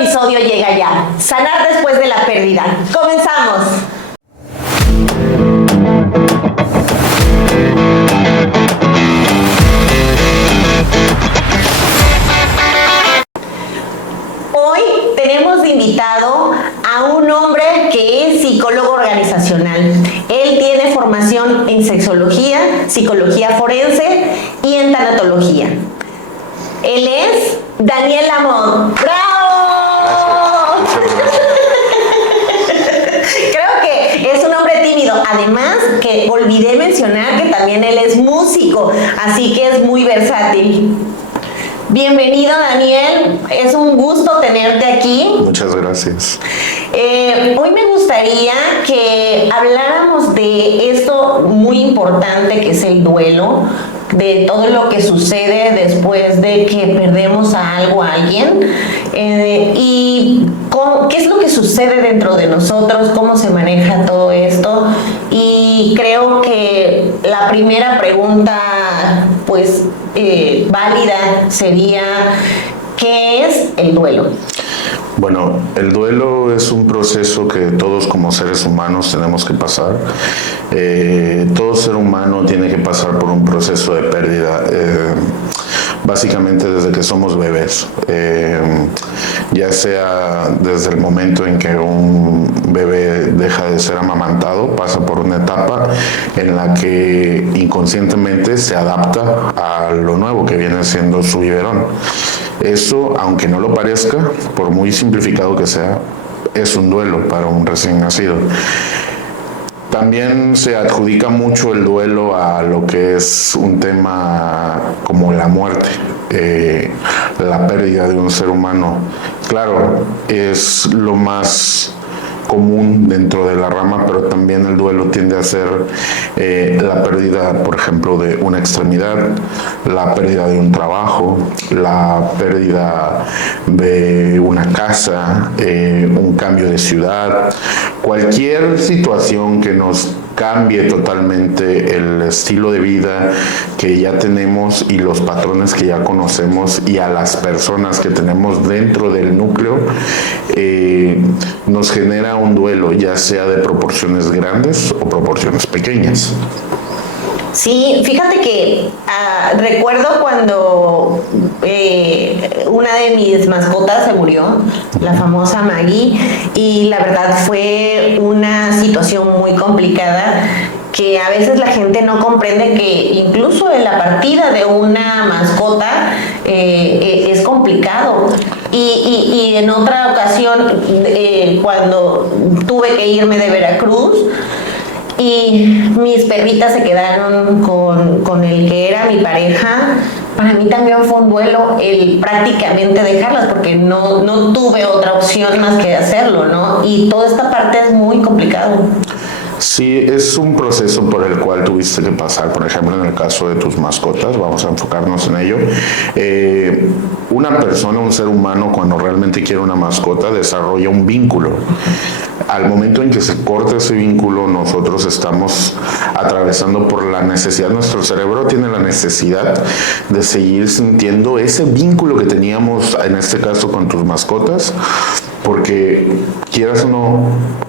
episodio llega ya. Sanar después de la pérdida. ¡Comenzamos! Hoy tenemos de invitado a un hombre que es psicólogo organizacional. Él tiene formación en sexología, psicología forense y en tanatología. Él es Daniel Lamont. ¡Bravo! Creo que es un hombre tímido. Además, que olvidé mencionar que también él es músico, así que es muy versátil. Bienvenido, Daniel. Es un gusto tenerte aquí. Muchas gracias. Hoy me gustaría que habláramos de esto muy importante que es el duelo, de todo lo que sucede después de que perdemos a algo, a alguien, y qué es lo que sucede dentro de nosotros, cómo se maneja todo esto. Y creo que la primera pregunta, pues, válida sería, ¿qué es el duelo? Bueno, el duelo es un proceso que todos como seres humanos tenemos que pasar. Todo ser humano tiene que pasar por un proceso de pérdida, básicamente desde que somos bebés. Ya sea desde el momento en que un bebé deja de ser amamantado, pasa por una etapa en la que inconscientemente se adapta a lo nuevo que viene siendo su biberón. Eso, aunque no lo parezca, por muy simplificado que sea, es un duelo para un recién nacido. También se adjudica mucho el duelo a lo que es un tema como la muerte, la pérdida de un ser humano. Claro, es lo más común dentro de la rama, pero también el duelo tiende a ser la pérdida, por ejemplo, de una extremidad, la pérdida de un trabajo, la pérdida de una casa, un cambio de ciudad, cualquier situación que nos cambie totalmente el estilo de vida que ya tenemos y los patrones que ya conocemos y a las personas que tenemos dentro del núcleo, nos genera un duelo, ya sea de proporciones grandes o proporciones pequeñas. Sí, fíjate que recuerdo cuando una de mis mascotas se murió, la famosa Maggie, y la verdad fue una situación muy complicada que a veces la gente no comprende, que incluso en la partida de una mascota es complicado. Y en otra ocasión, cuando tuve que irme de Veracruz, y mis perritas se quedaron con el que era mi pareja, para mí también fue un duelo el prácticamente dejarlas, porque no tuve otra opción más que hacerlo, ¿no? Y toda esta parte es muy complicado. Sí, es un proceso por el cual tuviste que pasar, por ejemplo, en el caso de tus mascotas, vamos a enfocarnos en ello. Una persona, un ser humano, cuando realmente quiere una mascota, desarrolla un vínculo. Al momento en que se corta ese vínculo, nosotros estamos atravesando por la necesidad, nuestro cerebro tiene la necesidad de seguir sintiendo ese vínculo que teníamos, en este caso con tus mascotas, porque quieras o no,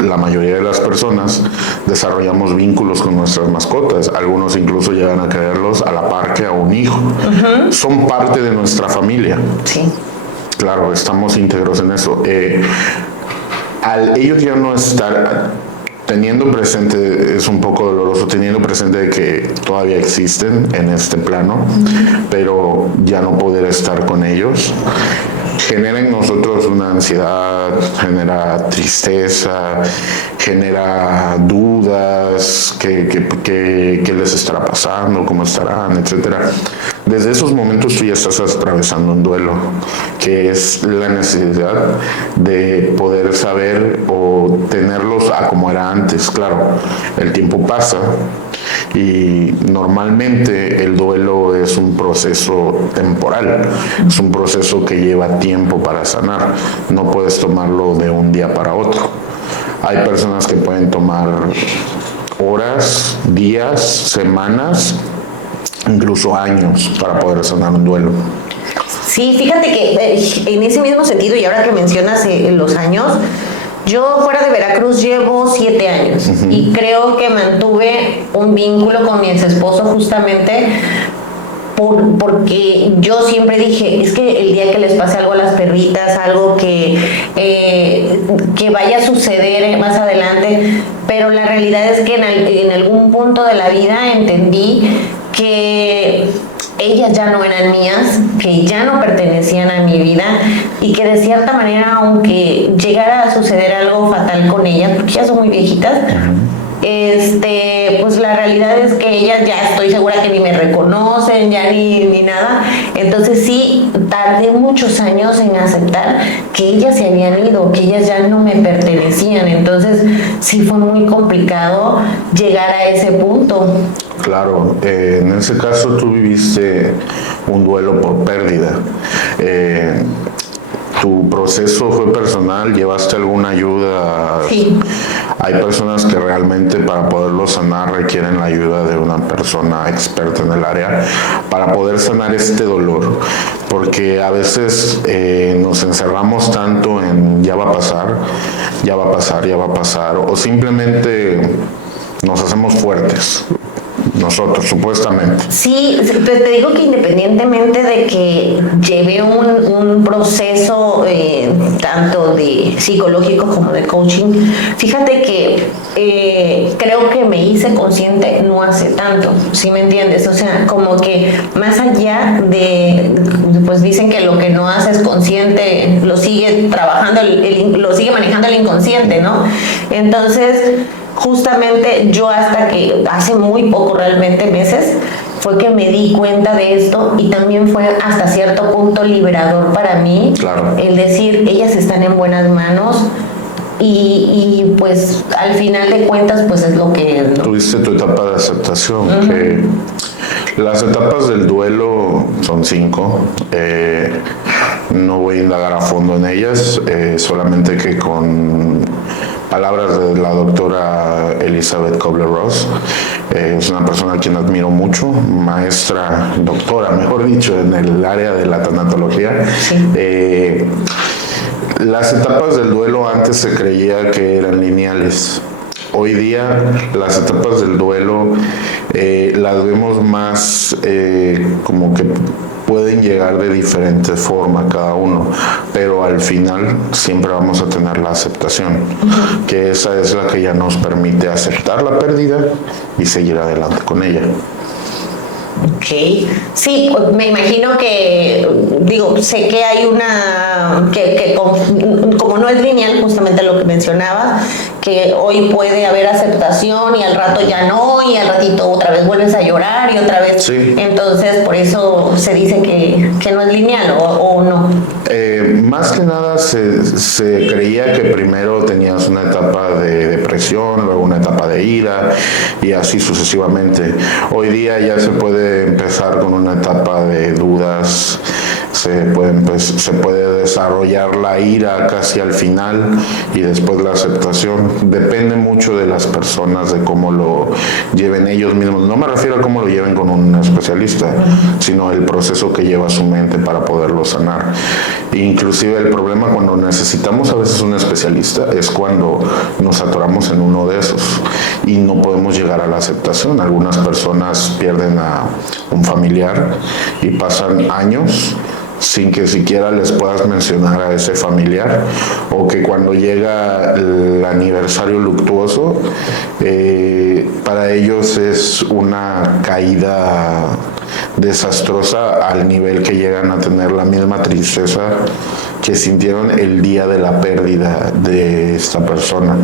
la mayoría de las personas desarrollamos vínculos con nuestras mascotas. Algunos incluso llegan a quererlos a la par que a un hijo. Uh-huh. Son parte de nuestra familia. Sí. Claro, estamos íntegros en eso. Al ellos ya no estar teniendo presente, es un poco doloroso, teniendo presente de que todavía existen en este plano, pero ya no poder estar con ellos, genera en nosotros una ansiedad, genera tristeza, genera dudas, qué les estará pasando, cómo estarán, etcétera. Desde esos momentos tú ya estás atravesando un duelo, que es la necesidad de poder saber o tenerlos a como era antes. Claro, el tiempo pasa y normalmente el duelo es un proceso temporal, es un proceso que lleva tiempo para sanar, no puedes tomarlo de un día para otro. Hay personas que pueden tomar horas, días, semanas, incluso años para poder sanar un duelo. Sí, fíjate que en ese mismo sentido, y ahora que mencionas los años, yo fuera de Veracruz llevo 7 años y creo que mantuve un vínculo con mi ex esposo justamente porque yo siempre dije, es que el día que les pase algo a las perritas, algo que vaya a suceder más adelante, pero la realidad es que en algún punto de la vida entendí que ellas ya no eran mías, que ya no pertenecían a mi vida y que de cierta manera, aunque llegara a suceder algo fatal con ellas, porque ya son muy viejitas, pues la realidad es que ellas ya estoy segura que ni me reconocen, ya ni nada. Entonces sí, tardé muchos años en aceptar que ellas se habían ido, que ellas ya no me pertenecían. Entonces sí fue muy complicado llegar a ese punto. Claro, en ese caso tú viviste un duelo por pérdida. ¿Tu proceso fue personal? ¿Llevaste alguna ayuda? Sí. Hay personas que realmente para poderlo sanar requieren la ayuda de una persona experta en el área para poder sanar este dolor, porque a veces nos encerramos tanto en ya va a pasar, ya va a pasar, ya va a pasar, o simplemente nos hacemos fuertes. Nosotros, supuestamente. Sí, te digo que independientemente de que llevé un proceso tanto de psicológico como de coaching, fíjate que creo que me hice consciente no hace tanto, ¿sí me entiendes? O sea, como que más allá pues dicen que lo que no haces consciente lo sigue trabajando, lo sigue manejando el inconsciente, ¿no? Entonces, justamente yo hasta que hace muy poco, realmente meses, fue que me di cuenta de esto y también fue hasta cierto punto liberador para mí. Claro. El decir, ellas están en buenas manos y pues al final de cuentas pues es lo que... Tuviste tu etapa de aceptación, que las etapas del duelo son 5. No voy a indagar a fondo en ellas, solamente que con palabras de la doctora Elizabeth Kubler-Ross, es una persona a quien admiro mucho, maestra, doctora, mejor dicho, en el área de la tanatología. Sí. Las etapas del duelo antes se creía que eran lineales. Hoy día las etapas del duelo las vemos más como que pueden llegar de diferente forma cada uno, pero al final siempre vamos a tener la aceptación, que esa es la que ya nos permite aceptar la pérdida y seguir adelante con ella. Ok, sí, me imagino que, digo, sé que hay una, que como no es lineal, justamente lo que mencionabas, que hoy puede haber aceptación y al rato ya no, y al ratito otra vez vuelves a llorar y otra vez, sí. Entonces por eso se dice que no es lineal o no. Más que nada se creía que primero tenías una etapa de depresión, luego una etapa de ira y así sucesivamente. Hoy día ya se puede empezar con una etapa de dudas, se puede desarrollar la ira casi al final y después la aceptación. Depende mucho de las personas, de cómo lo lleven ellos mismos. No me refiero a cómo lo lleven con un especialista, sino el proceso que lleva su mente para poderlo sanar. Inclusive el problema cuando necesitamos a veces un especialista es cuando nos atoramos en uno de esos y no podemos llegar a la aceptación. Algunas personas pierden a un familiar y pasan años sin que siquiera les puedas mencionar a ese familiar, o que cuando llega el aniversario luctuoso, para ellos es una caída desastrosa al nivel que llegan a tener la misma tristeza que sintieron el día de la pérdida de esta persona.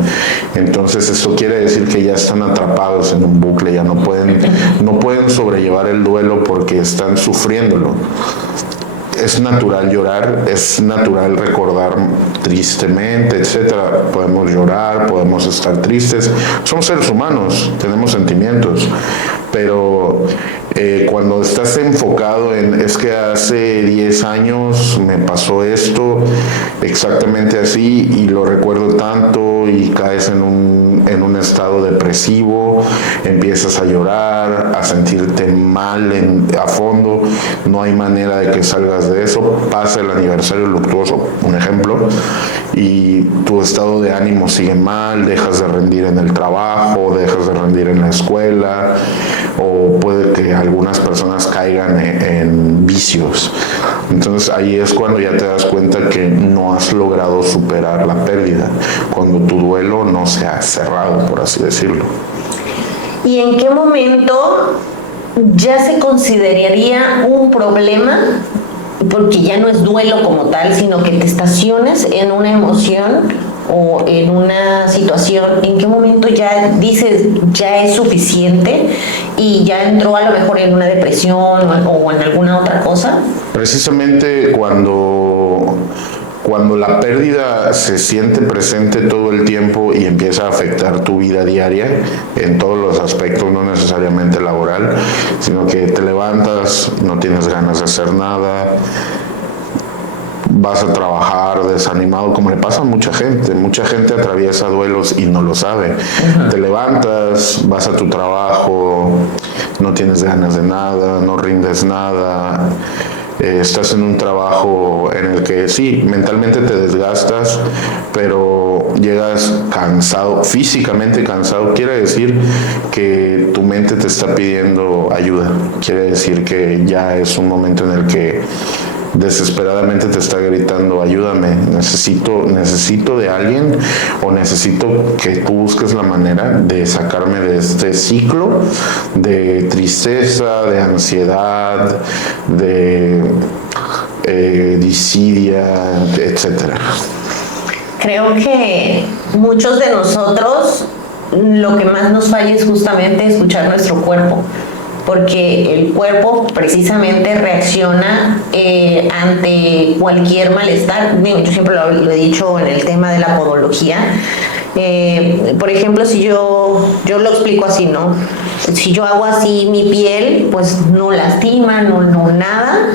Entonces eso quiere decir que ya están atrapados en un bucle, ya no pueden sobrellevar el duelo porque están sufriéndolo. Es natural llorar, es natural recordar tristemente, etcétera. Podemos llorar, podemos estar tristes. Somos seres humanos, tenemos sentimientos, pero cuando estás enfocado en, es que hace 10 años me pasó esto exactamente así y lo recuerdo tanto y caes en un estado depresivo, empiezas a llorar, a sentirte mal a fondo, no hay manera de que salgas de eso, pasa el aniversario luctuoso, un ejemplo, y tu estado de ánimo sigue mal, dejas de rendir en el trabajo, dejas de rendir en la escuela, o puede que algunas personas caigan en vicios. Entonces ahí es cuando ya te das cuenta que no has logrado superar la pérdida, cuando tu duelo no se ha cerrado, por así decirlo. ¿Y en qué momento ya se consideraría un problema? Porque ya no es duelo como tal, sino que te estaciones en una emoción o en una situación. ¿En qué momento ya dices ya es suficiente y ya entró a lo mejor en una depresión o en alguna otra cosa? Precisamente cuando la pérdida se siente presente todo el tiempo y empieza a afectar tu vida diaria en todos los aspectos, no necesariamente laboral, sino que te levantas, no tienes ganas de hacer nada, vas a trabajar desanimado, como le pasa a mucha gente atraviesa duelos y no lo sabe. Te levantas, vas a tu trabajo, no tienes ganas de nada, no rindes nada, estás en un trabajo en el que sí, mentalmente te desgastas, pero llegas cansado, físicamente cansado, quiere decir que tu mente te está pidiendo ayuda, quiere decir que ya es un momento en el que desesperadamente te está gritando, ayúdame, necesito de alguien, o necesito que tú busques la manera de sacarme de este ciclo de tristeza, de ansiedad, de disidia, etcétera. Creo que muchos de nosotros lo que más nos falla es justamente escuchar nuestro cuerpo, porque el cuerpo precisamente reacciona ante cualquier malestar. Yo siempre lo he dicho en el tema de la podología. Por ejemplo, si yo lo explico así, ¿no? Si yo hago así mi piel, pues no lastima, no nada,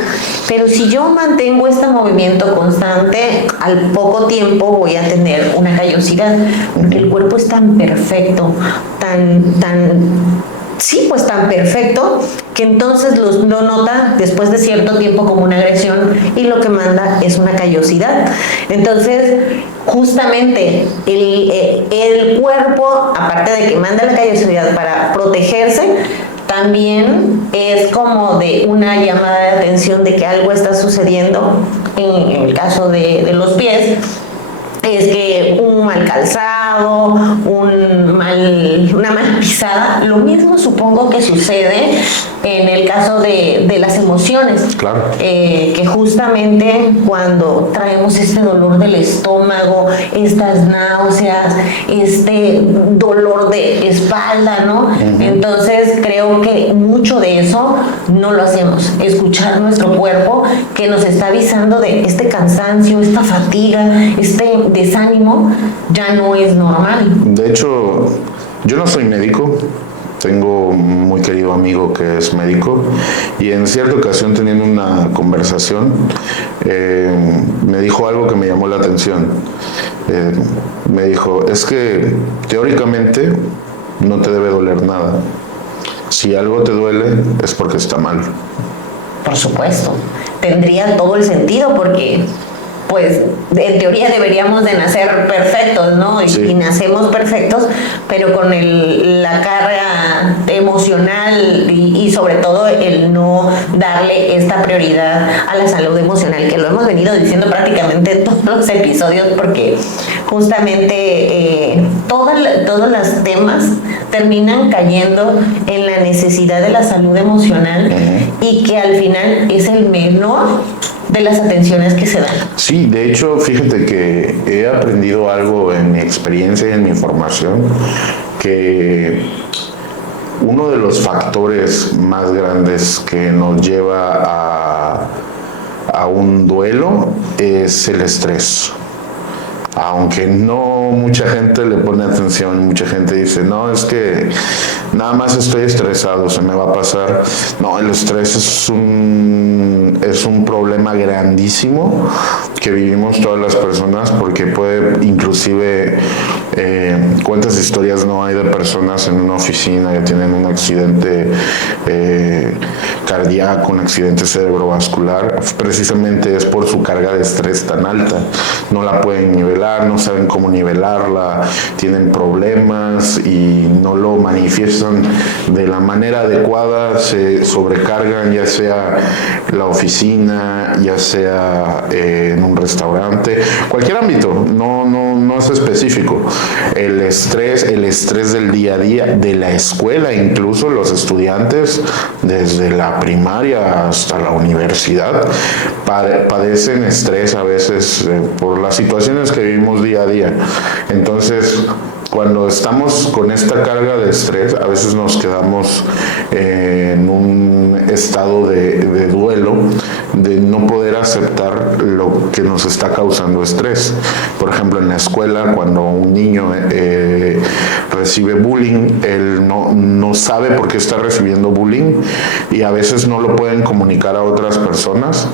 pero si yo mantengo este movimiento constante, al poco tiempo voy a tener una callosidad, porque el cuerpo es tan perfecto, sí, pues tan perfecto, que entonces lo nota después de cierto tiempo como una agresión y lo que manda es una callosidad. Entonces, justamente el cuerpo, aparte de que manda la callosidad para protegerse, también es como de una llamada de atención de que algo está sucediendo. En el caso de los pies, es que un mal calzado, una mala pisada, lo mismo supongo que sucede en el caso de las emociones. Claro. Que justamente cuando traemos este dolor del estómago, estas náuseas, este dolor de espalda, ¿no? Entonces creo que mucho de eso no lo hacemos. Escuchar nuestro cuerpo que nos está avisando de este cansancio, esta fatiga, este desánimo, ya no es normal. De hecho, yo no soy médico, tengo un muy querido amigo que es médico y en cierta ocasión teniendo una conversación me dijo algo que me llamó la atención. Me dijo, es que teóricamente no te debe doler nada. Si algo te duele es porque está mal. Por supuesto, tendría todo el sentido porque pues en teoría deberíamos de nacer perfectos, ¿no? Sí. Y nacemos perfectos, pero con la carga emocional y sobre todo el no darle esta prioridad a la salud emocional, que lo hemos venido diciendo prácticamente en todos los episodios, porque justamente todos los temas terminan cayendo en la necesidad de la salud emocional y que al final es el menor de las atenciones que se dan. Sí, de hecho, fíjate que he aprendido algo en mi experiencia y en mi formación, que uno de los factores más grandes que nos lleva a un duelo es el estrés. Aunque no mucha gente le pone atención, mucha gente dice, no, es que nada más estoy estresado, se me va a pasar. No, el estrés es un problema grandísimo que vivimos todas las personas, porque puede inclusive, cuántas historias no hay de personas en una oficina que tienen un accidente cardíaco, un accidente cerebrovascular, precisamente es por su carga de estrés tan alta. No la pueden nivelar, no saben cómo nivelarla, tienen problemas y no lo manifiestan de la manera adecuada, se sobrecargan, ya sea la oficina, ya sea en un restaurante, cualquier ámbito, no es específico. El estrés del día a día, de la escuela, incluso los estudiantes, desde la primaria hasta la universidad, padecen estrés a veces por las situaciones que vivimos día a día. Entonces, cuando estamos con esta carga de estrés, a veces nos quedamos en un estado de duelo, de no poder aceptar lo que nos está causando estrés. Por ejemplo, en la escuela, cuando un niño recibe bullying, él no sabe por qué está recibiendo bullying y a veces no lo pueden comunicar a otras personas.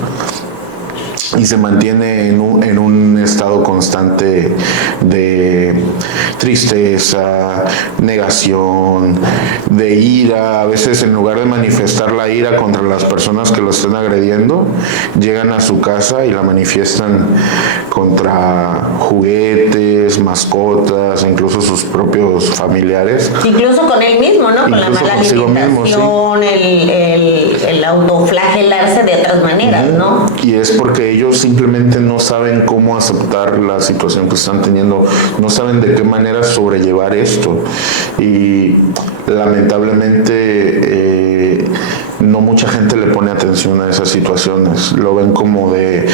Y se mantiene en un estado constante de tristeza, negación, de ira. A veces, en lugar de manifestar la ira contra las personas que lo estén agrediendo, llegan a su casa y la manifiestan contra juguetes, mascotas, incluso sus propios familiares. Incluso con él mismo, ¿no? Con la mala alimentación, sí. el autoflagelarse de otras maneras, ¿no? Y es porque ellos simplemente no saben cómo aceptar la situación que están teniendo, no saben de qué manera sobrellevar esto. Y lamentablemente no mucha gente le pone atención a esas situaciones. Lo ven como de,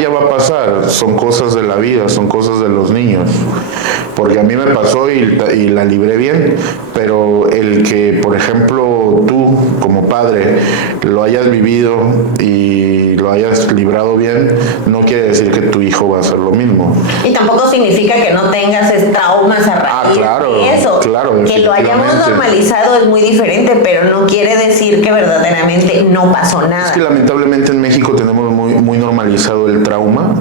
ya va a pasar, son cosas de la vida, son cosas de los niños. Porque a mí me pasó y la libré bien, pero el que, por ejemplo, tú como padre lo hayas vivido y lo hayas librado bien, no quiere decir que tu hijo va a hacer lo mismo. Y tampoco significa que no tengas traumas a raíz de eso. Claro, que lo hayamos normalizado es muy diferente, pero no quiere decir que verdaderamente no pasó nada. Es que lamentablemente en México tenemos muy normalizado el trauma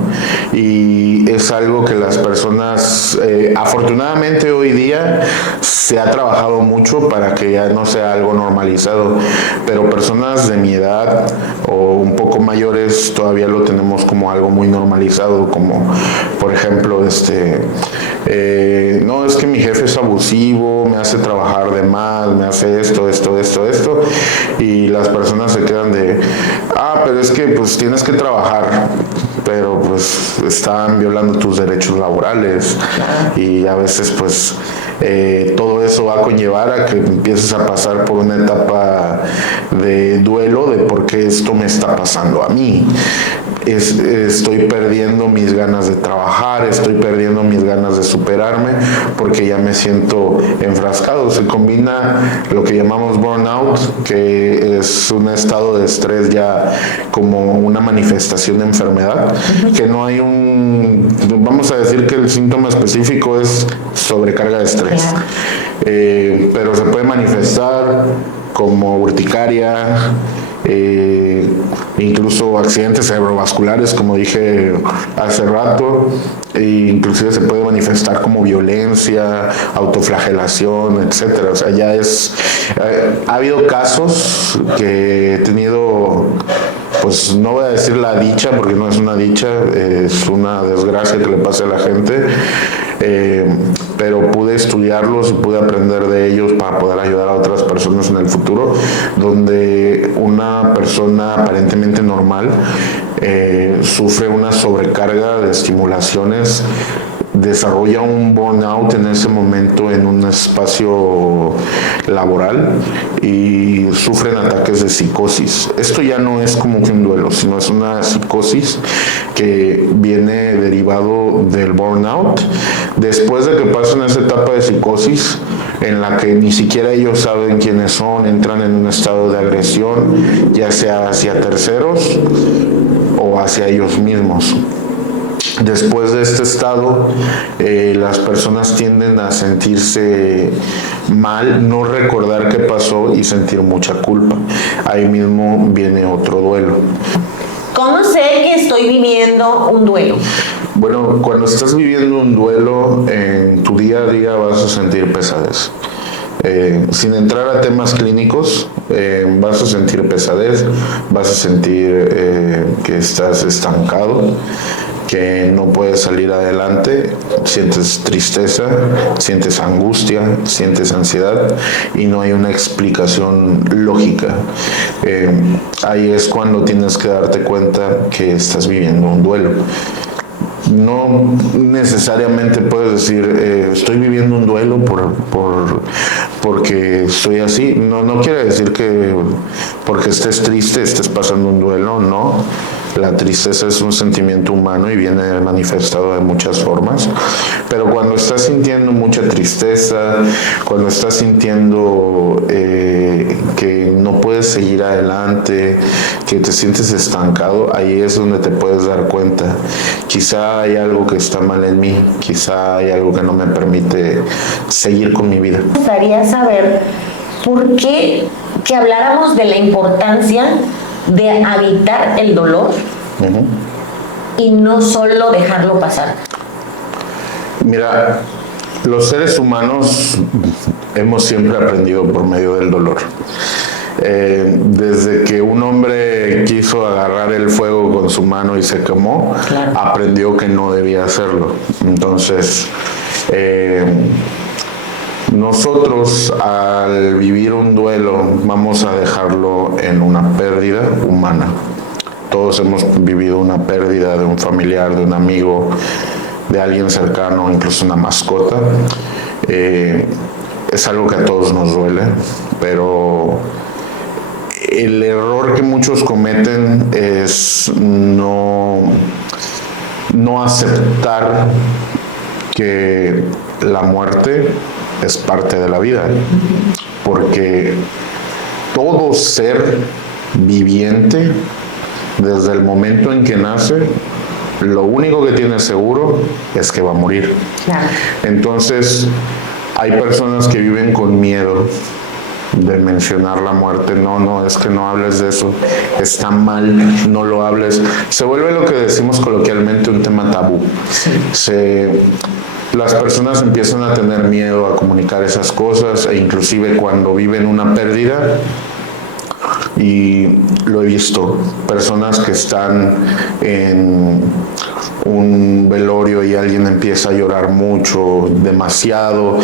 y es algo que las personas, afortunadamente hoy día se ha trabajado mucho para que ya no sea algo normalizado, pero personas de mi edad o un poco mayores todavía lo tenemos como algo muy normalizado, como por ejemplo no, es que mi jefe es abusivo, me hace trabajar de más, me hace esto, y las personas se quedan de, pero es que pues tienes que trabajar, pero pues están violando tus derechos laborales y a veces pues todo eso va a conllevar a que empieces a pasar por una etapa de duelo de por qué esto me está pasando a mí. Estoy perdiendo mis ganas de trabajar, estoy perdiendo mis ganas de superarme porque ya me siento enfrascado. Se combina lo que llamamos burnout, que es un estado de estrés ya como una manifestación de enfermedad, que no hay vamos a decir que el síntoma específico es sobrecarga de estrés, pero se puede manifestar como urticaria, incluso accidentes cerebrovasculares, como dije hace rato, e inclusive se puede manifestar como violencia, autoflagelación, etcétera. O sea, ya ha habido casos que he tenido, pues no voy a decir la dicha, porque no es una dicha, es una desgracia que le pase a la gente, pero pude estudiarlos y pude aprender de ellos para poder ayudar a otras personas en el futuro, donde una persona aparentemente normal sufre una sobrecarga de estimulaciones, desarrolla un burnout en ese momento en un espacio laboral y sufren ataques de psicosis. Esto ya no es como que un duelo, sino es una psicosis que viene derivado del burnout. Después de que pasan esa etapa de psicosis en la que ni siquiera ellos saben quiénes son, entran en un estado de agresión, ya sea hacia terceros o hacia ellos mismos. Después de este estado, las personas tienden a sentirse mal no recordar qué pasó y sentir mucha culpa. Ahí mismo viene otro duelo. ¿Cómo sé que estoy viviendo un duelo? Bueno, cuando estás viviendo un duelo, en tu día a día vas a sentir pesadez. Sin entrar a temas clínicos, vas a sentir pesadez, vas a sentir que estás estancado, que no puedes salir adelante, sientes tristeza, sientes angustia, sientes ansiedad y no hay una explicación lógica. Ahí es cuando tienes que darte cuenta que estás viviendo un duelo. No necesariamente puedes decir, estoy viviendo un duelo porque estoy así. No quiere decir que porque estés triste estés pasando un duelo, no. La tristeza es un sentimiento humano y viene manifestado de muchas formas, pero cuando estás sintiendo mucha tristeza, cuando estás sintiendo que no puedes seguir adelante, que te sientes estancado, ahí es donde te puedes dar cuenta. Quizá hay algo que está mal en mí, quizá hay algo que no me permite seguir con mi vida. Me gustaría saber por qué que habláramos de la importancia de habitar el dolor y no solo dejarlo pasar. Mira, los seres humanos hemos siempre aprendido por medio del dolor. Desde que un hombre quiso agarrar el fuego con su mano y se quemó, claro, aprendió que no debía hacerlo. Entonces, nosotros al vivir un duelo vamos a dejarlo en una pérdida humana. Todos hemos vivido una pérdida de un familiar, de un amigo, de alguien cercano, incluso una mascota. Es algo que a todos nos duele, pero el error que muchos cometen es no aceptar que la muerte es parte de la vida, porque todo ser viviente, desde el momento en que nace, lo único que tiene seguro es que va a morir. Claro. Entonces, hay personas que viven con miedo de mencionar la muerte. No, es que no hables de eso, está mal, no lo hables. Se vuelve lo que decimos coloquialmente un tema tabú. Las personas empiezan a tener miedo a comunicar esas cosas e inclusive cuando viven una pérdida, y lo he visto, personas que están en un velorio y alguien empieza a llorar mucho, demasiado,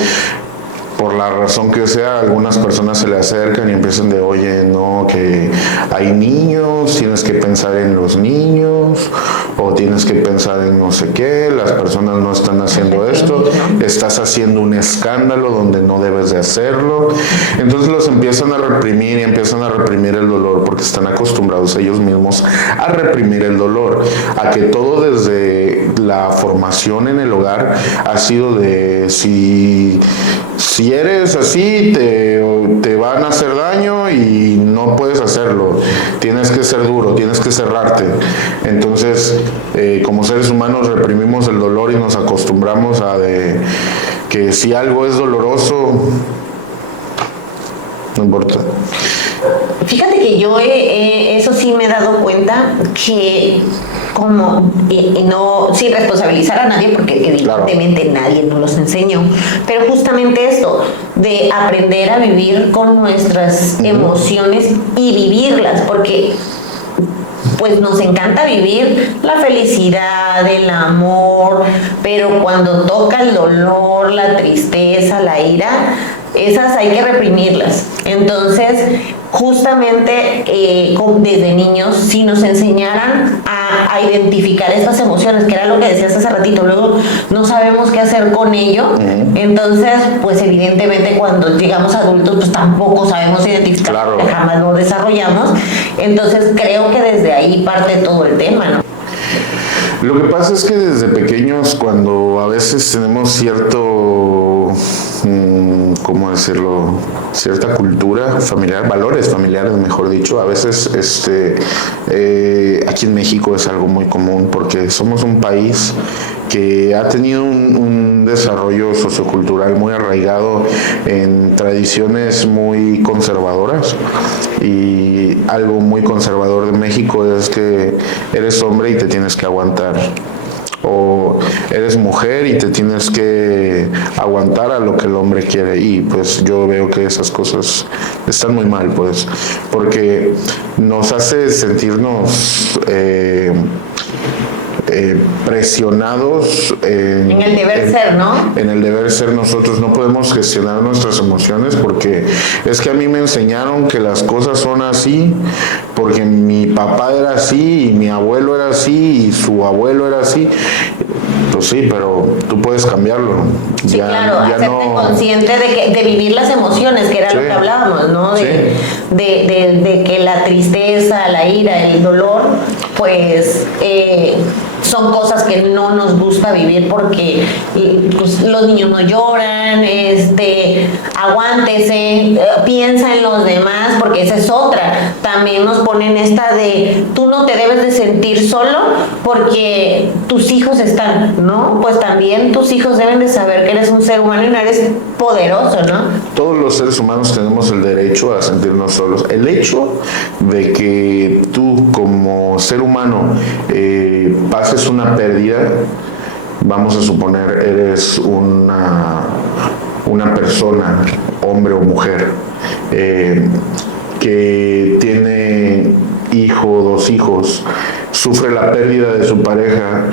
por la razón que sea, algunas personas se le acercan y empiezan de, oye, no, que hay niños, tienes que pensar en los niños, o tienes que pensar en no sé qué, las personas no están haciendo esto, estás haciendo un escándalo donde no debes de hacerlo. Entonces los empiezan a reprimir y empiezan a reprimir el dolor porque están acostumbrados ellos mismos a reprimir el dolor, a que todo desde la formación en el hogar ha sido de si eres así, te van a hacer daño y no puedes hacerlo. Tienes que ser duro, tienes que cerrarte. Entonces, como seres humanos reprimimos el dolor y nos acostumbramos a que si algo es doloroso, no importa. Fíjate que yo eso sí me he dado cuenta que como no sin responsabilizar a nadie porque evidentemente claro, nadie nos los enseñó, pero justamente esto de aprender a vivir con nuestras emociones y vivirlas, porque pues nos encanta vivir la felicidad, el amor, pero cuando toca el dolor, la tristeza, la ira, esas hay que reprimirlas. Entonces, justamente desde niños, si nos enseñaran a identificar estas emociones, que era lo que decías hace ratito, luego no sabemos qué hacer con ello, entonces, pues evidentemente cuando llegamos adultos, pues tampoco sabemos identificar, claro, porque jamás lo desarrollamos. Entonces, creo que desde ahí parte todo el tema, ¿no? Lo que pasa es que desde pequeños, cuando a veces tenemos cierto, ¿cómo decirlo? Cierta cultura familiar, valores familiares, mejor dicho, a veces aquí en México es algo muy común porque somos un país que ha tenido un desarrollo sociocultural muy arraigado en tradiciones muy conservadoras, y algo muy conservador de México es que eres hombre y te tienes que aguantar, o eres mujer y te tienes que aguantar a lo que el hombre quiere, y pues yo veo que esas cosas están muy mal, pues, porque nos hace sentirnos presionados en el deber ser, ¿no? En el deber ser. Nosotros no podemos gestionar nuestras emociones porque es que a mí me enseñaron que las cosas son así, porque mi papá era así y mi abuelo era así y su abuelo era así. Pues sí, pero tú puedes cambiarlo. Sí, ya, claro, ya hacerte consciente de vivir las emociones, que era lo que hablábamos, ¿no? De que la tristeza, la ira, el dolor, pues son cosas que no nos gusta vivir porque pues, los niños no lloran, aguántese, piensa en los demás, porque esa es otra. También nos ponen esta de tú no te debes de sentir solo porque tus hijos están, ¿no? Pues también tus hijos deben de saber que eres un ser humano y no eres poderoso, ¿no? Todos los seres humanos tenemos el derecho a sentirnos solos. El hecho de que tú como ser humano pases una pérdida, vamos a suponer eres una persona, hombre o mujer, que tiene dos hijos, sufre la pérdida de su pareja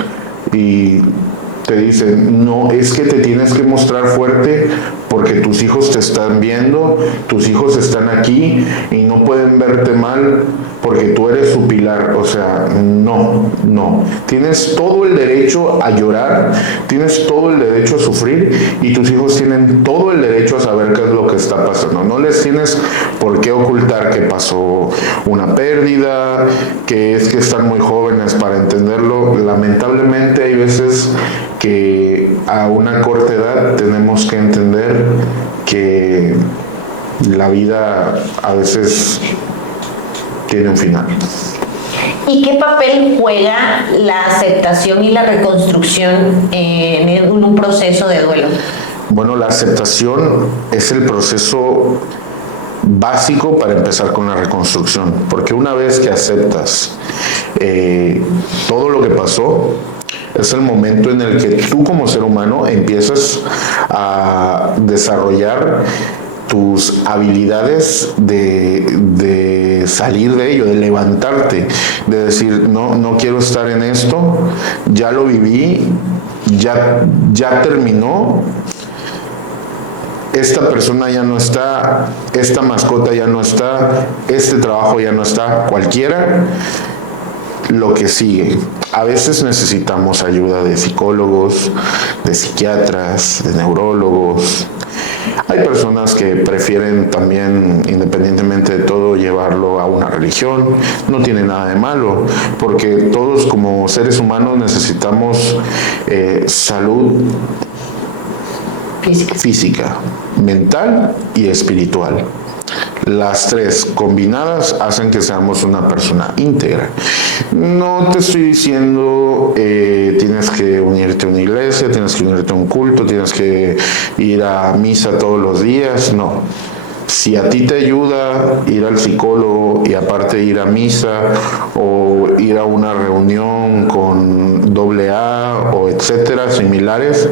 y te dicen, no, es que te tienes que mostrar fuerte porque tus hijos te están viendo, tus hijos están aquí y no pueden verte mal porque tú eres su pilar. O sea, no. Tienes todo el derecho a llorar, tienes todo el derecho a sufrir y tus hijos tienen todo el derecho a saber qué es lo que está pasando. No les tienes por qué ocultar que pasó una pérdida, que es que están muy jóvenes para entenderlo. Lamentablemente hay veces que a una corta edad tenemos que entender que la vida a veces tiene un final. ¿Y qué papel juega la aceptación y la reconstrucción en un proceso de duelo? Bueno, la aceptación es el proceso básico para empezar con la reconstrucción, porque una vez que aceptas todo lo que pasó, es el momento en el que tú como ser humano empiezas a desarrollar tus habilidades de salir de ello, de levantarte, de decir, no quiero estar en esto, ya lo viví, ya terminó, esta persona ya no está, esta mascota ya no está, este trabajo ya no está, cualquiera, lo que sigue. A veces necesitamos ayuda de psicólogos, de psiquiatras, de neurólogos. Hay personas que prefieren también, independientemente de todo, llevarlo a una religión. No tiene nada de malo, porque todos como seres humanos necesitamos salud física, mental y espiritual. Las tres combinadas hacen que seamos una persona íntegra. No te estoy diciendo tienes que unirte a una iglesia, tienes que unirte a un culto, tienes que ir a misa todos los días, no. Si a ti te ayuda ir al psicólogo y aparte ir a misa o ir a una reunión con AA o etcétera, similares.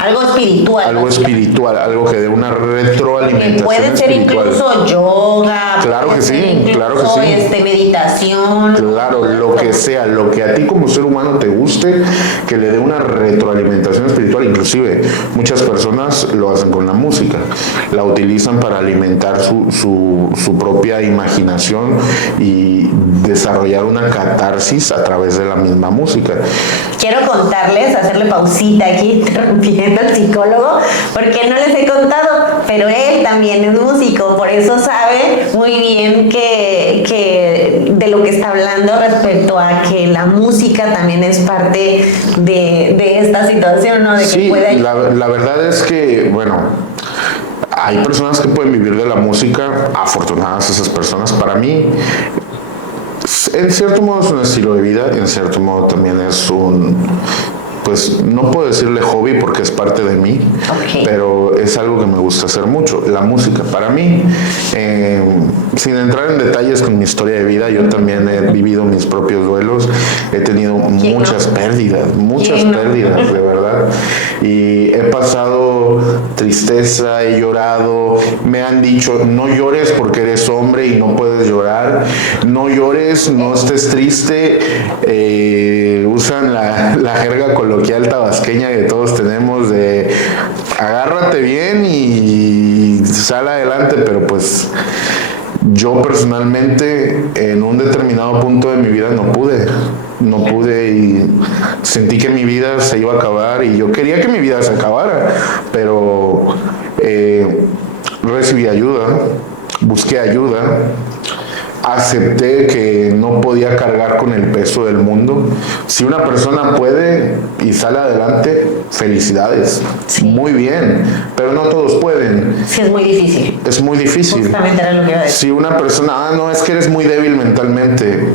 Algo espiritual. Algo espiritual, algo que dé una retroalimentación. Que puede ser espiritual. Incluso yoga. Claro que sí, claro que sí. Meditación. Claro, lo que sea, lo que a ti como ser humano te guste, que le dé una retroalimentación espiritual. Inclusive muchas personas lo hacen con la música, la utilizan para alimentar su propia imaginación y desarrollar una catarsis a través de la misma música. Quiero contarles, hacerle pausita aquí, interrumpiendo al psicólogo, porque no les he contado, pero él también es músico, por eso sabe muy bien que de lo que está hablando respecto a que la música también es parte de esta situación, ¿no? De sí, que puede... la verdad es que, bueno, hay personas que pueden vivir de la música, afortunadas esas personas. Para mí, en cierto modo es un estilo de vida, en cierto modo también es pues no puedo decirle hobby porque es parte de mí, pero es algo que me gusta hacer mucho, la música. Para mí, sin entrar en detalles con mi historia de vida, yo también he vivido mis propios duelos, he tenido muchas pérdidas, de verdad, y he pasado tristeza, he llorado, me han dicho, no llores porque eres hombre y no puedes llorar, no llores, no estés triste, usan la jerga coloquial tabasqueña que todos tenemos de agárrate bien y sal adelante, pero pues yo personalmente en un determinado punto de mi vida no pude y sentí que mi vida se iba a acabar y yo quería que mi vida se acabara, pero recibí ayuda, busqué ayuda, acepté que no podía cargar con el peso del mundo. Si una persona puede y sale adelante, felicidades, muy bien, pero no todos pueden. Sí, es muy difícil. Es muy difícil. Justamente era lo que iba a decir. Si una persona, no, es que eres muy débil mentalmente,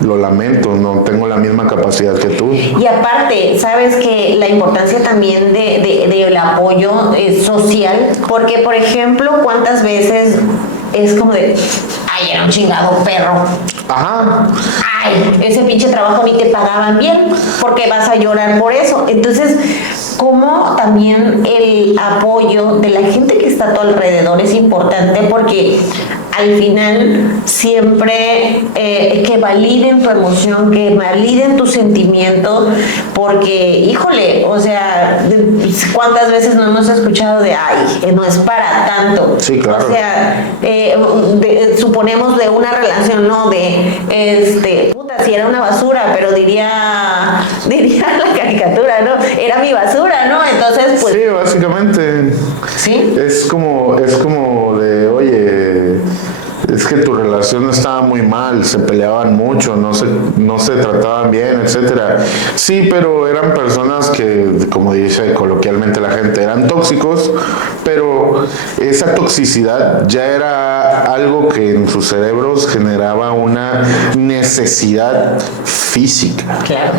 lo lamento, no tengo la misma capacidad que tú. Y aparte, sabes que la importancia también del apoyo social, porque por ejemplo, ¿cuántas veces es como de, ay, era un chingado perro? Ajá. Ay, ese pinche trabajo ni te pagaban bien, porque vas a llorar por eso. Entonces, como también el apoyo de la gente que está a tu alrededor es importante, porque al final siempre que validen tu emoción, que validen tus sentimientos, porque, híjole, o sea, ¿cuántas veces no hemos escuchado de, ay, no es para tanto? Sí, claro. O sea, suponemos de una relación, ¿no? De, puta, si era una basura, pero diría la caricatura, ¿no? Era mi basura, ¿no? Entonces, pues... Sí, básicamente. ¿Sí? Es como de, oye, es que tu relación estaba muy mal, se peleaban mucho, no se trataban bien, etcétera. Sí, pero eran personas que, como dice coloquialmente la gente, eran tóxicos, pero esa toxicidad ya era algo que en sus cerebros generaba una necesidad física. Claro.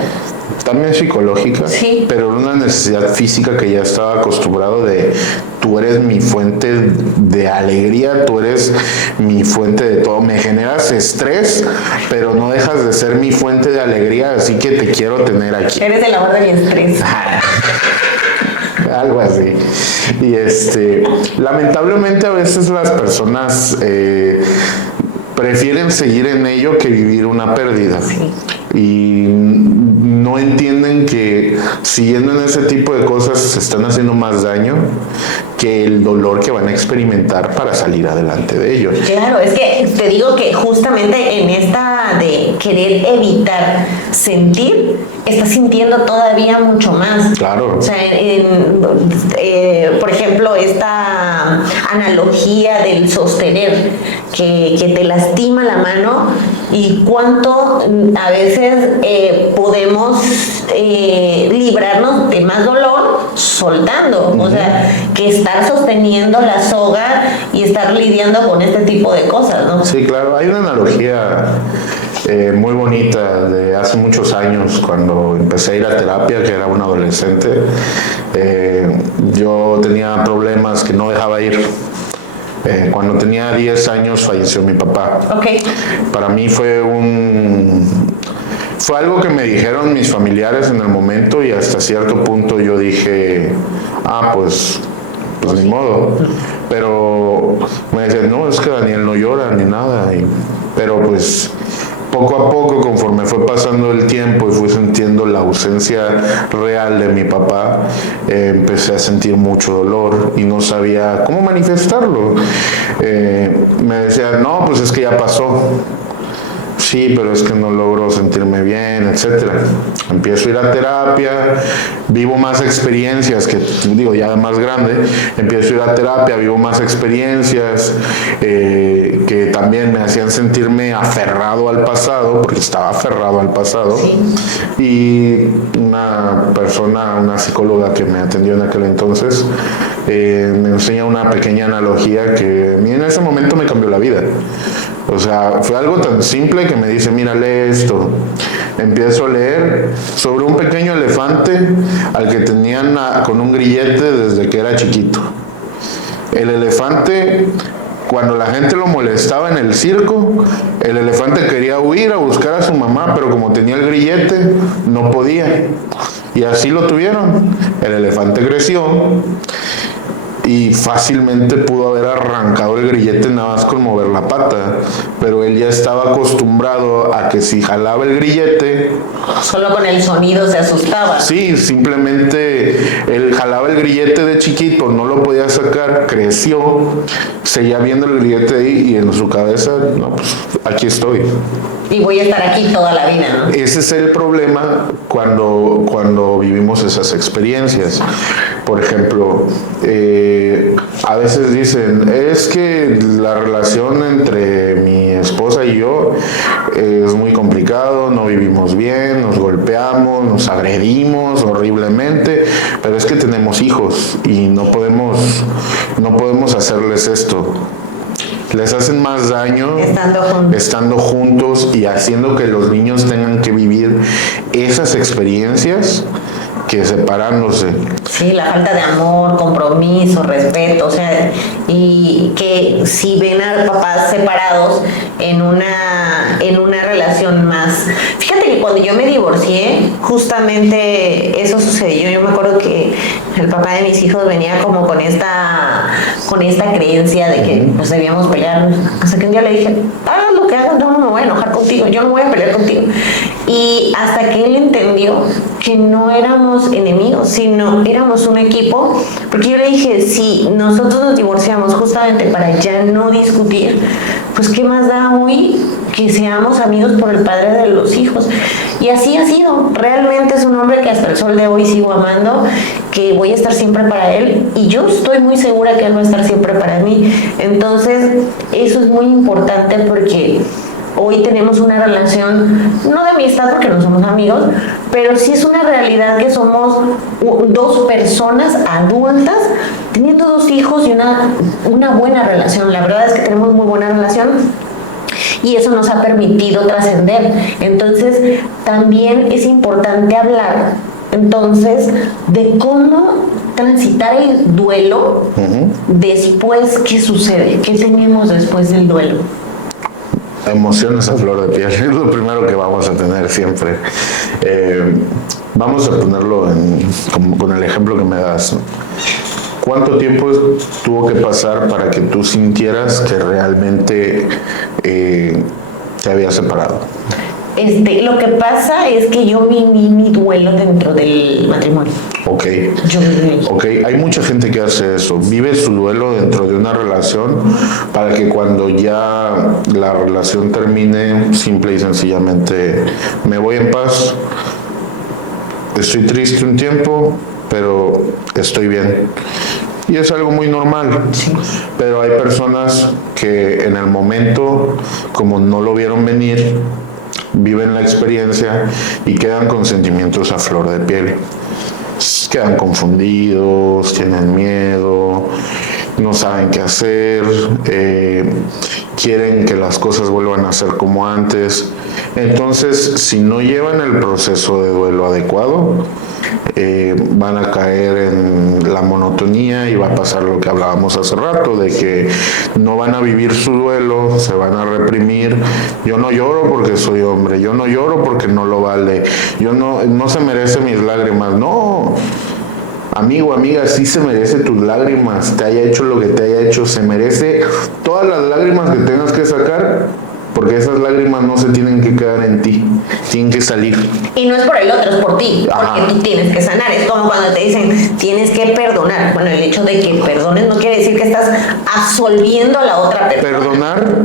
También psicológica, sí, pero una necesidad física que ya estaba acostumbrado de tú eres mi fuente de alegría, tú eres mi fuente de todo, me generas estrés, pero no dejas de ser mi fuente de alegría, así que te quiero tener aquí. Eres el amor de mi estrés. Algo así. Y lamentablemente a veces las personas prefieren seguir en ello que vivir una pérdida. Sí. Y no entienden que siguiendo en ese tipo de cosas se están haciendo más daño que el dolor que van a experimentar para salir adelante de ello. Claro, es que te digo que justamente en esta de querer evitar sentir, estás sintiendo todavía mucho más. Claro. O sea, por ejemplo, esta analogía del sostener, que te lastima la mano y cuánto a veces podemos librarnos de más dolor soltando. Uh-huh. O sea, que estar sosteniendo la soga y estar lidiando con este tipo de cosas, ¿no? Sí, claro. Hay una analogía muy bonita de hace muchos años cuando empecé a ir a terapia, que era un adolescente. Yo tenía problemas que no dejaba ir. Cuando tenía 10 años falleció mi papá. Okay. Para mí fue algo que me dijeron mis familiares en el momento y hasta cierto punto yo dije, pues ni modo. Pero me decían, no, es que Daniel no llora ni nada. Pero pues poco a poco, conforme fue pasando el tiempo y fui sintiendo la ausencia real de mi papá, empecé a sentir mucho dolor y no sabía cómo manifestarlo. Me decían, no, pues es que ya pasó. Sí, pero es que no logro sentirme bien, etcétera. Empiezo a ir a terapia, vivo más experiencias, que digo, ya más grande, empiezo a ir a terapia, vivo más experiencias que también me hacían sentirme aferrado al pasado, porque estaba aferrado al pasado. Sí. Y una psicóloga que me atendió en aquel entonces, me enseña una pequeña analogía que a mí en ese momento me cambió la vida. O sea, fue algo tan simple que me dice, mira, lee esto. empiezo a leer sobre un pequeño elefante al que tenían con un grillete desde que era chiquito. El elefante, cuando la gente lo molestaba en el circo, el elefante quería huir a buscar a su mamá, pero como tenía el grillete, no podía. Y así lo tuvieron. El elefante creció y fácilmente pudo haber arrancado el grillete nada más con mover la pata, pero él ya estaba acostumbrado a que si jalaba el grillete, solo con el sonido se asustaba. Sí, simplemente él jalaba el grillete de chiquito, no lo podía sacar, creció, seguía viendo el grillete ahí y en su cabeza, no, pues aquí estoy. Y voy a estar aquí toda la vida, ¿no? Ese es el problema cuando vivimos esas experiencias. Por ejemplo, a veces dicen, es que la relación entre mi esposa y yo es muy complicado, no vivimos bien, nos golpeamos, nos agredimos horriblemente, pero es que tenemos hijos y no podemos hacerles esto. Les hacen más daño estando juntos y haciendo que los niños tengan que vivir esas experiencias que separándose. Sí, la falta de amor, compromiso, respeto, o sea, y que si ven a papás separados en una relación más. Fíjate que cuando yo me divorcié, justamente eso sucedió. Yo me acuerdo que el papá de mis hijos venía como con esta creencia de que pues debíamos pelear. Hasta que un día le dije, hagas lo que hagas, yo no me voy a enojar contigo, yo no voy a pelear contigo. Y hasta que él entendió que no éramos enemigos, sino éramos un equipo, porque yo le dije, si nosotros nos divorciamos justamente para ya no discutir, pues qué más da hoy que seamos amigos por el padre de los hijos. Y así ha sido. Realmente es un hombre que hasta el sol de hoy sigo amando, que voy a estar siempre para él, y yo estoy muy segura que él va a estar siempre para mí. Entonces, eso es muy importante porque hoy tenemos una relación, no de amistad porque no somos amigos, pero sí es una realidad que somos dos personas adultas teniendo dos hijos y una buena relación. La verdad es que tenemos muy buena relación y eso nos ha permitido trascender. Entonces, también es importante hablar entonces de cómo transitar el duelo después. ¿Qué sucede? ¿Qué tenemos después del duelo? Emociones a flor de piel, es lo primero que vamos a tener siempre. Vamos a ponerlo con el ejemplo que me das. ¿Cuánto tiempo tuvo que pasar para que tú sintieras que realmente te habías separado? Lo que pasa es que yo viví mi duelo dentro del matrimonio. Ok. Yo viví. Ok, hay mucha gente que hace eso, vive su duelo dentro de una relación para que cuando ya la relación termine, simple y sencillamente me voy en paz, estoy triste un tiempo, pero estoy bien. Y es algo muy normal. Sí. Pero hay personas que en el momento, como no lo vieron venir, viven la experiencia y quedan con sentimientos a flor de piel. Quedan confundidos, tienen miedo, no saben qué hacer, quieren que las cosas vuelvan a ser como antes. Entonces, si no llevan el proceso de duelo adecuado, van a caer en la monotonía y va a pasar lo que hablábamos hace rato, de que no van a vivir su duelo, se van a reprimir. Yo no lloro porque soy hombre, yo no lloro porque no lo vale, yo no se merece mis lágrimas. No, amigo, amiga, sí se merece tus lágrimas, te haya hecho lo que te haya hecho, se merece todas las lágrimas que tengas que sacar, porque esas lágrimas no se tienen que quedar en ti, tienen que salir. Y no es por el otro, es por ti, porque tú tienes que sanar. Es como cuando te dicen, tienes que perdonar. Bueno, el hecho de que perdones no quiere decir que estás absolviendo a la otra persona. Perdonar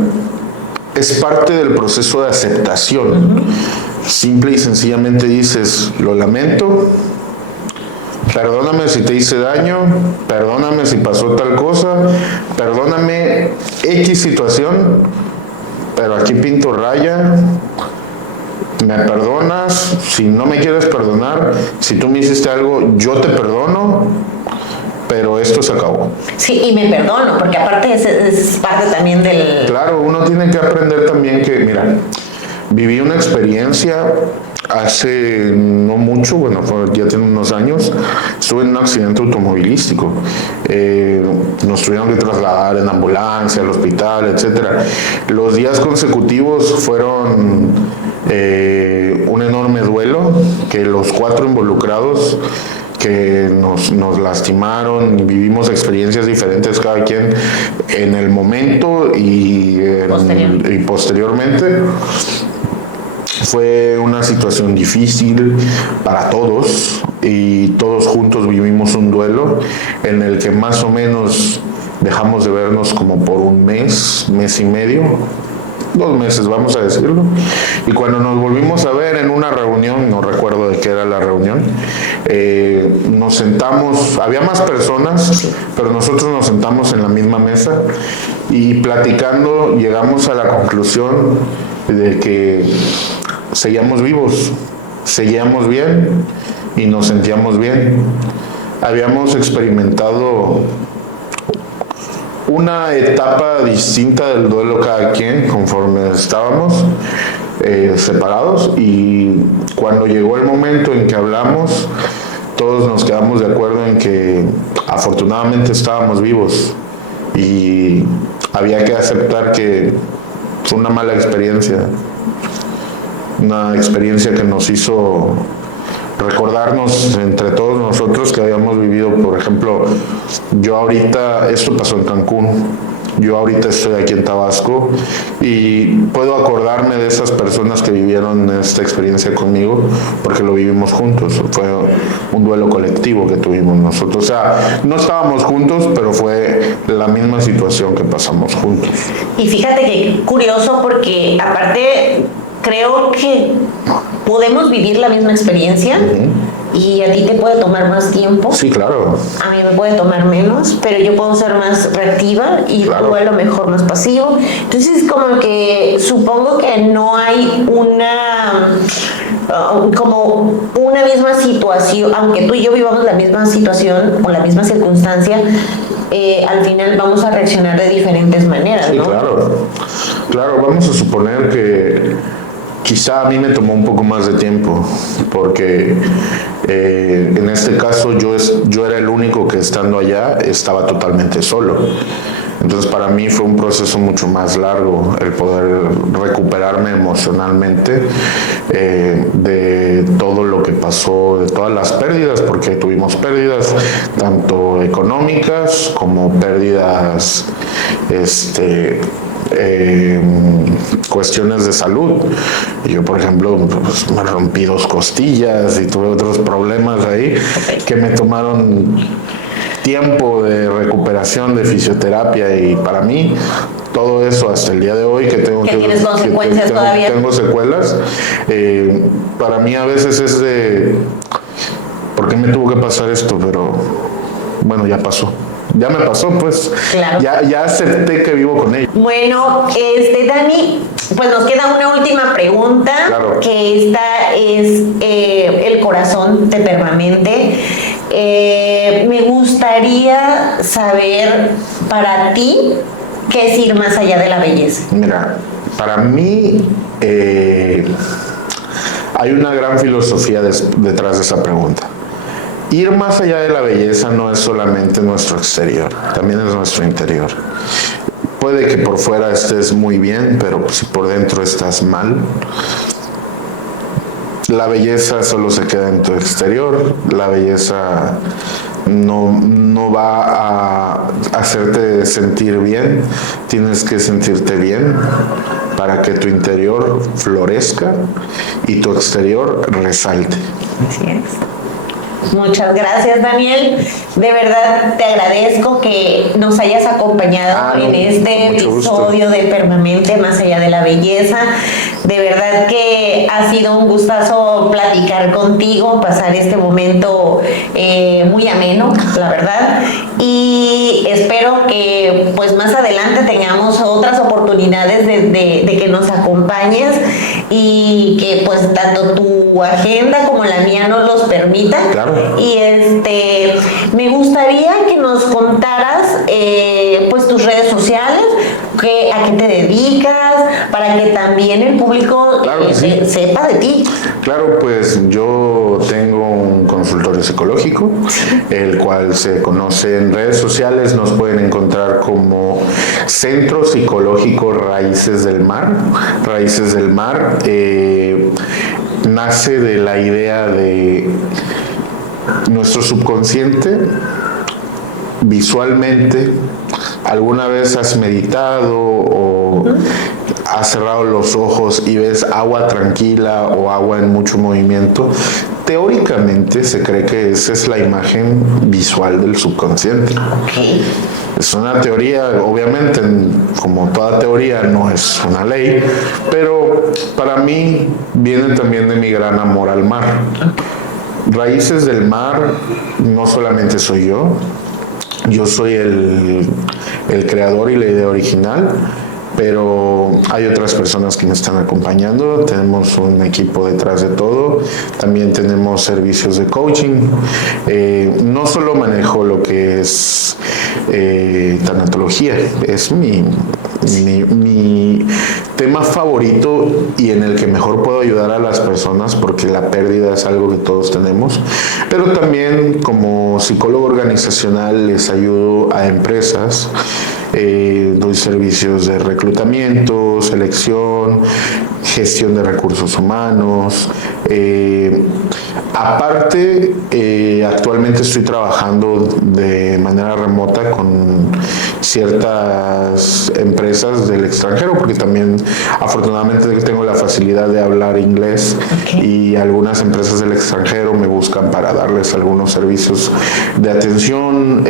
es parte del proceso de aceptación. Simple y sencillamente dices, lo lamento, perdóname si te hice daño, perdóname si pasó tal cosa, perdóname X situación, pero aquí pinto raya, me perdonas, si no me quieres perdonar, si tú me hiciste algo, yo te perdono, pero esto se acabó. Sí, y me perdono, porque aparte es parte también del... Claro, uno tiene que aprender también que, mira, viví una experiencia hace no mucho, bueno, ya tiene unos años, estuve en un accidente automovilístico. Nos tuvieron que trasladar en ambulancia al hospital, etcétera. Los días consecutivos fueron un enorme duelo, que los 4 involucrados que nos lastimaron y vivimos experiencias diferentes cada quien en el momento y posteriormente. Fue una situación difícil para todos y todos juntos vivimos un duelo en el que más o menos dejamos de vernos como por un mes y medio, 2 meses vamos a decirlo, y cuando nos volvimos a ver en una reunión, no recuerdo de qué era la reunión, nos sentamos, había más personas, pero nosotros nos sentamos en la misma mesa y platicando llegamos a la conclusión de que seguíamos vivos, seguíamos bien y nos sentíamos bien. Habíamos experimentado una etapa distinta del duelo cada quien conforme estábamos separados, y cuando llegó el momento en que hablamos, todos nos quedamos de acuerdo en que afortunadamente estábamos vivos y había que aceptar que fue una mala experiencia. Una experiencia que nos hizo recordarnos entre todos nosotros que habíamos vivido, por ejemplo, yo ahorita, esto pasó en Cancún, yo ahorita estoy aquí en Tabasco y puedo acordarme de esas personas que vivieron esta experiencia conmigo porque lo vivimos juntos, fue un duelo colectivo que tuvimos nosotros, o sea, no estábamos juntos, pero fue la misma situación que pasamos juntos. Y fíjate que curioso porque aparte creo que podemos vivir la misma experiencia y a ti te puede tomar más tiempo. Sí, claro. A mí me puede tomar menos, pero yo puedo ser más reactiva y tú a lo mejor más pasivo. Entonces, como que supongo que no hay como una misma situación, aunque tú y yo vivamos la misma situación o la misma circunstancia, al final vamos a reaccionar de diferentes maneras, sí, ¿no? Claro, vamos a suponer que quizá a mí me tomó un poco más de tiempo, porque en este caso yo era el único que estando allá estaba totalmente solo. Entonces para mí fue un proceso mucho más largo el poder recuperarme emocionalmente de todo lo que pasó, de todas las pérdidas, porque tuvimos pérdidas tanto económicas como pérdidas cuestiones de salud. Yo, por ejemplo, pues, me rompí 2 costillas y tuve otros problemas ahí que me tomaron tiempo de recuperación, de fisioterapia, y para mí todo eso hasta el día de hoy que tengo que tienes consecuencias todavía. Tengo secuelas, para mí a veces es de ¿por qué me tuvo que pasar esto? Pero bueno, ya pasó. Ya me pasó, pues. Claro. Ya acepté que vivo con ella. Bueno, Dani, pues nos queda una última pregunta, claro, que esta es el corazón de Permamente. Me gustaría saber para ti qué es ir más allá de la belleza. Mira, para mí hay una gran filosofía detrás de esa pregunta. Ir más allá de la belleza no es solamente nuestro exterior, también es nuestro interior. Puede que por fuera estés muy bien, pero si por dentro estás mal, la belleza solo se queda en tu exterior, la belleza no va a hacerte sentir bien, tienes que sentirte bien para que tu interior florezca y tu exterior resalte. Así es. Muchas gracias, Daniel. De verdad te agradezco que nos hayas acompañado en este episodio de Permamente Más Allá de la Belleza. De verdad que ha sido un gustazo platicar contigo, pasar este momento muy ameno, la verdad. Y espero que pues más adelante tengamos otras oportunidades de que nos acompañes y que pues tanto tu agenda como la mía nos los permita. Claro. Y me gustaría que nos contaras pues tus redes sociales, a qué te dedicas, para que también el público Claro que sí. sepa de ti. Claro, pues yo tengo un consultorio psicológico, el cual se conoce en redes sociales, nos pueden encontrar como Centro Psicológico Raíces del Mar. Raíces del Mar nace de la idea de nuestro subconsciente visualmente. ¿Alguna vez has meditado o has cerrado los ojos y ves agua tranquila o agua en mucho movimiento? Teóricamente se cree que esa es la imagen visual del subconsciente. Okay. Es una teoría, obviamente, como toda teoría no es una ley, pero para mí viene también de mi gran amor al mar. Raíces del Mar no solamente soy yo soy el creador y la idea original, pero hay otras personas que me están acompañando. Tenemos un equipo detrás de todo. También tenemos servicios de coaching. No solo manejo lo que es tanatología, es mi tema favorito y en el que mejor puedo ayudar a las personas, porque la pérdida es algo que todos tenemos. Pero también como psicólogo organizacional les ayudo a empresas. Doy servicios de reclutamiento, selección, gestión de recursos humanos. Aparte, actualmente estoy trabajando de manera remota con ciertas empresas del extranjero, porque también afortunadamente tengo la facilidad de hablar inglés. Okay. Y algunas empresas del extranjero me buscan para darles algunos servicios de atención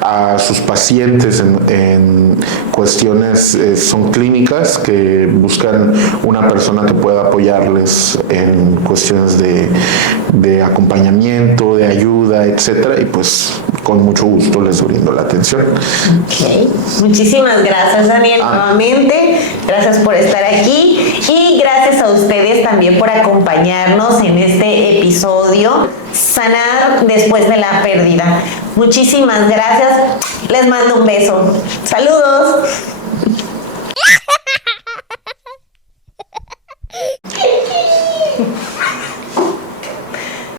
a sus pacientes en cuestiones, son clínicas que buscan una persona que pueda apoyarles en cuestiones de acompañamiento, de ayuda, etcétera, y pues con mucho gusto les brindo la atención. Ok, muchísimas gracias, Daniel, nuevamente, gracias por estar aquí y gracias a ustedes también por acompañarnos en este episodio Sanar después de la pérdida. Muchísimas gracias, les mando un beso. Saludos.